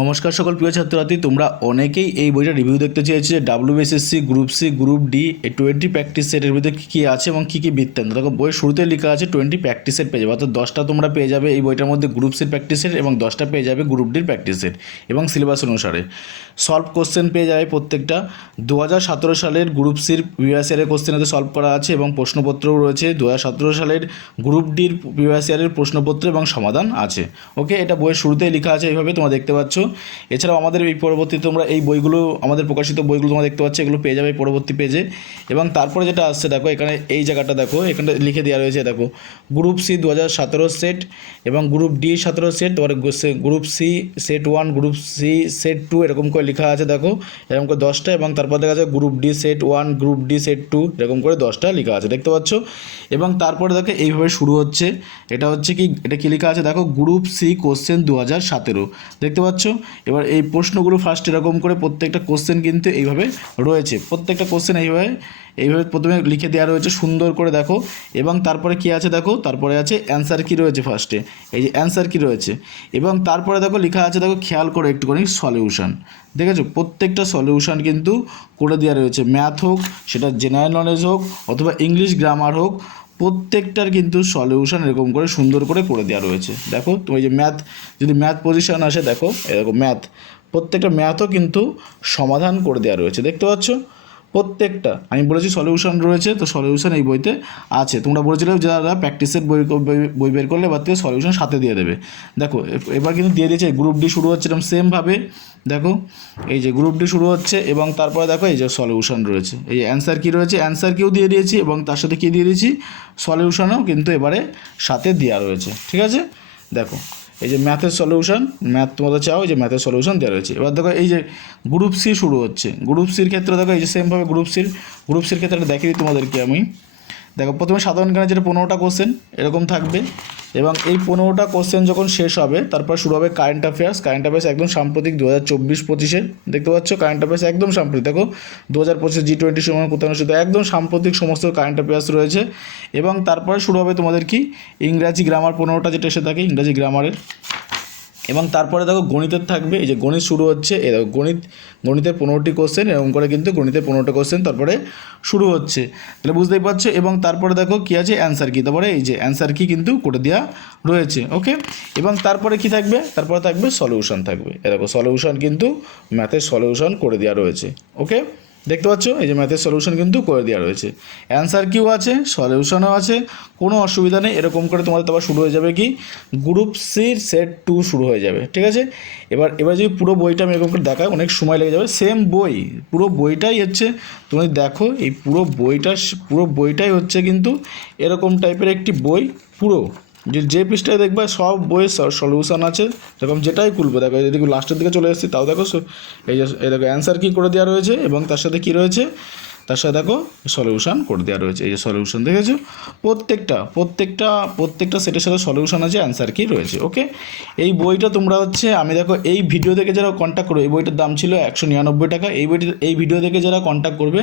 নমস্কার সকল প্রিয় ছাত্রছাত্রী, তোমরা অনেকেই এই বইটা রিভিউ দেখতে চেয়েছো যে WBSSC group C group D এই টোয়েন্টি প্র্যাকটিস সেটের ভিতরে কী কী আছে এবং কী কী বৃত্তান্ত। দেখো, বইয়ের শুরুতে লেখা আছে টোয়েন্টি প্র্যাকটিস সেট পেয়ে যাবে, অর্থাৎ দশটা তোমরা পেয়ে যাবে এই বইটার মধ্যে গ্রুপ সির প্র্যাকটিস সেট এবং দশটা পেয়ে যাবে গ্রুপ ডির প্র্যাকটিস সেট এবং সিলেবাস অনুসারে। সলভ কোশ্চেন পেয়ে যাবে প্রত্যেকটা। দু হাজার সতেরো সালের গ্রুপ সির প্রিভিয়াস ইয়ারের কোশ্চেন এতে সলভ করা আছে এবং প্রশ্নপত্রও রয়েছে। দু হাজার সতেরো সালের গ্রুপ ডির প্রিভিয়াস ইয়ারের প্রশ্নপত্র এবং সমাধান আছে। ওকে এটা বইয়ের শুরুতেই লেখা আছে, এইভাবে তোমরা দেখতে পাচ্ছ। এছাড়াও আমাদের এই পরবর্তীতে তোমরা এই বইগুলো, আমাদের প্রকাশিত বইগুলো তোমরা দেখতে পাচ্ছ, এগুলো পেয়ে যাবে পরবর্তী পেজে এবং তারপরে যেটা আসছে, দেখো, এখানে এই জায়গাটা দেখো এখানে লিখে দেওয়া রয়েছে, দেখো গ্রুপ সি দু সতেরো সেট এবং গ্রুপ ডি সতেরো সেট তারপরে group C set one group C set two এরকম করে লেখা আছে, দেখো, এরকম করে দশটা, এবং তারপর দেখা যাচ্ছে group D set one group D set two এরকম করে দশটা লেখা আছে, দেখতে পাচ্ছ? এবং তারপরে দেখো, এইভাবে শুরু হচ্ছে। এটা হচ্ছে কি, এটা কি লেখা আছে, দেখো গ্রুপ সি কোশ্চেন দু হাজার সতেরো, দেখতে পাচ্ছ? এবার এই প্রশ্নগুলো ফার্স্ট এরকম করে প্রত্যেকটা কোশ্চেন কিন্তু এইভাবে রয়েছে। প্রত্যেকটা কোশ্চেন এইভাবে এইভাবে প্রথমে লিখে দেওয়া রয়েছে সুন্দর করে দেখো। এবং তারপরে কি আছে দেখো? তারপরে আছে অ্যান্সার কি রয়েছে ফার্স্টে এই যে অ্যান্সার কি রয়েছে? এবং তারপরে দেখো লেখা আছে দেখো, খেয়াল করো একটুখানি সলিউশন দেখেছ? প্রত্যেকটা সলিউশন কিন্তু করে দেওয়া রয়েছে। ম্যাথ হোক, সেটা জেনারেল নলেজ হোক, অথবা ইংলিশ গ্রামার হোক প্রত্যেকটার কিন্তু সলিউশন এরকম করে সুন্দর করে করে দেওয়া রয়েছে। দেখো, তুমি যে ম্যাথ যদি ম্যাথ পজিশন আসে, দেখো, এরকম ম্যাথ প্রত্যেকটা ম্যাথও কিন্তু সমাধান করে দেওয়া রয়েছে। দেখতে পাচ্ছ? প্রত্যেকটা। আমি বলেছি সলিউশন রয়েছে, তো সলিউশন এই বইতে আছে। তোমরা বলেছিলে যারা প্র্যাকটিসের বই বই- বের করলে এবার থেকে সলিউশন সাথে দিয়ে দেবে। দেখো এবার কিন্তু দিয়ে দিয়েছে গ্রুপ ডি শুরু হচ্ছে এরকম সেমভাবে দেখো, এই যে গ্রুপ ডি শুরু হচ্ছে এবং তারপরে দেখো এই যে সলিউশন রয়েছে। এই যে অ্যান্সার কী রয়েছে? অ্যান্সার কিও দিয়ে দিয়েছি এবং তার সাথে কী দিয়ে দিয়েছি? সলিউশনও কিন্তু এবারে সাথে দেওয়া রয়েছে। ঠিক আছে? দেখো এই যে ম্যাথের সলিউশন ম্যাথ তোমাদের চাও, এই যে ম্যাথের সলিউশন দেওয়া রয়েছে। এবার দেখো এই যে গ্রুপ সি শুরু হচ্ছে। গ্রুপ সির ক্ষেত্রে দেখো এই যে সেমভাবে গ্রুপ সির গ্রুপ সির ক্ষেত্রে দেখিয়ে দিই তোমাদেরকে আমি। দেখো প্রথমে সাধারণ জ্ঞানে যেটা পনেরোটা কোশ্চেন এরকম থাকবে। এবং এই পনেরোটা কোশ্চেন যখন শেষ হবে, তারপর শুরু হবে কারেন্ট অ্যাফেয়ার্স কারেন্ট অ্যাফেয়ার্স একদম সাম্প্রতিক দু হাজার চব্বিশ পঁচিশে। দেখতে পাচ্ছ কারেন্ট অ্যাফেয়ার্স একদম সাম্প্রতিক। দেখো দু হাজার পঁচিশে জি টোয়েন্টি সময় কোথাও অনুষ্ঠিত? একদম সাম্প্রতিক সমস্ত কারেন্ট অ্যাফেয়ার্স রয়েছে। এবং তারপরে শুরু হবে তোমাদের কি? ইংরাজি গ্রামার পনেরোটা যেটা এসে থাকে, ইংরাজি গ্রামারের এবং তারপরে দেখো গণিতের থাকবে, এই যে গণিত শুরু হচ্ছে, এই দেখো গণিত, গণিতের পনেরোটি কোশ্চেন এরকম করে কিন্তু গণিতের পনেরোটা কোশ্চেন তারপরে শুরু হচ্ছে। তাহলে বুঝতেই পারছ? এবং তারপরে দেখো কী আছে? Answer key? তারপরে এই যে অ্যান্সার কি কিন্তু করে দেওয়া রয়েছে ওকে এবং তারপরে কি থাকবে? তারপরে থাকবে সলিউশন থাকবে। এ দেখো সলিউশন কিন্তু ম্যাথের সলিউশন করে দেওয়া রয়েছে ওকে দেখতে পাচ্ছ? এই যে ম্যাথের সলিউশন কিন্তু করে দেওয়া রয়েছে। অ্যান্সার কিউ আছে? সলিউশনও আছে। কোনো অসুবিধা নেই। এরকম করে তোমাদের তারপর শুরু হয়ে যাবে কি? গ্রুপ সির সেট টু শুরু হয়ে যাবে। ঠিক আছে? এবার এবার যদি পুরো বইটা আমি এরকম করে দেখাই, অনেক সময় লেগে যাবে। সেম বই। পুরো বইটাই হচ্ছে, তুমি দেখো, এই পুরো বইটা পুরো বইটাই হচ্ছে কিন্তু এরকম টাইপের একটি বই, পুরো। যে যে পৃষ্ঠায় দেখবে সব বইয়ের সলিউশন আছে, দেখো যেটাই খুলবো, দেখো এদিকে লাস্টের দিকে চলে এসেছি, তাও দেখো এই যে দেখো অ্যান্সার কী করে দেওয়া রয়েছে এবং তার সাথে কী রয়েছে? তার সাথে দেখো সলিউশন করে দেওয়া রয়েছে। এই যে সলিউশন দেখেছ? প্রত্যেকটা প্রত্যেকটা প্রত্যেকটা সেটের সাথে সলিউশন আছে অ্যান্সার কি রয়েছে ওকে এই বইটা তোমরা হচ্ছে, আমি দেখো এই ভিডিও দেখে যারা কন্ট্যাক্ট করবে, এই বইটার দাম ছিল একশো নিরানব্বই টাকা, এই বইটি এই ভিডিও দেখে যারা কন্ট্যাক্ট করবে,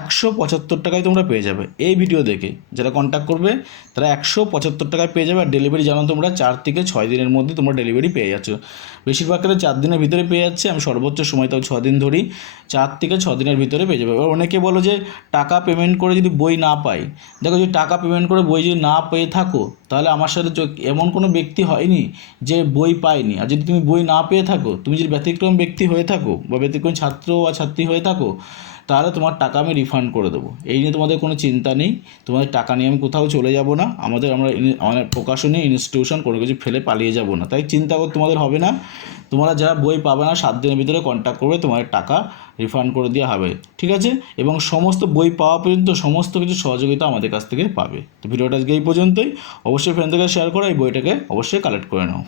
একশো পঁচাত্তর টাকায় তোমরা পেয়ে যাবে। এই ভিডিও দেখে যারা কন্ট্যাক্ট করবে, তারা একশো পঁচাত্তর টাকায় পেয়ে যাবে, আর ডেলিভারি জানো তোমরা, চার থেকে ছয় দিনের মধ্যে তোমরা ডেলিভারি পেয়ে যাচ্ছ। বেশিরভাগ ক্ষেত্রে চার দিনের ভিতরে পেয়ে যাচ্ছে, আমি সর্বোচ্চ সময় তাও ছ দিন ধরি, চার থেকে ছ দিনের ভিতরে পেয়ে যাবে। এবার অনেকে বলো যে টাকা পেমেন্ট করে যদি বই না পাই। দেখো যদি টাকা পেমেন্ট করে বই যদি না পেয়ে থাকো, তাহলে আমার সাথে এমন কোনো ব্যক্তি হয়নি যে বই পায়নি। আর যদি তুমি বই না পেয়ে থাকো, তুমি যদি ব্যতিক্রম ব্যক্তি হয়ে থাকো বা ব্যতিক্রম ছাত্র বা ছাত্রী হয়ে থাকো, তাহলে তোমার টাকা আমি রিফান্ড করে দেবো। এই নিয়ে তোমাদের কোনো চিন্তা নেই। তোমাদের টাকা নিয়ে আমি কোথাও চলে যাব না। আমাদের আমরা আমাদের প্রকাশনী ইনস্টিটিউশন কোনো কিছু ফেলে পালিয়ে যাব না। তাই চিন্তা তোমাদের হবে না। তোমরা যারা বই পাবে না, সাত দিনের ভিতরে কন্ট্যাক্ট করবে তোমাদের টাকা রিফান্ড করে দেওয়া হবে, ঠিক আছে? এবং সমস্ত বই পাওয়া পর্যন্ত সমস্ত কিছু সহযোগিতা আমাদের কাছ থেকে পাবে। তো ভিডিওটা আজকে এই পর্যন্তই। অবশ্যই ফ্রেন্ডদের শেয়ার করো, এই বইটাকে অবশ্যই কালেক্ট করে নাও।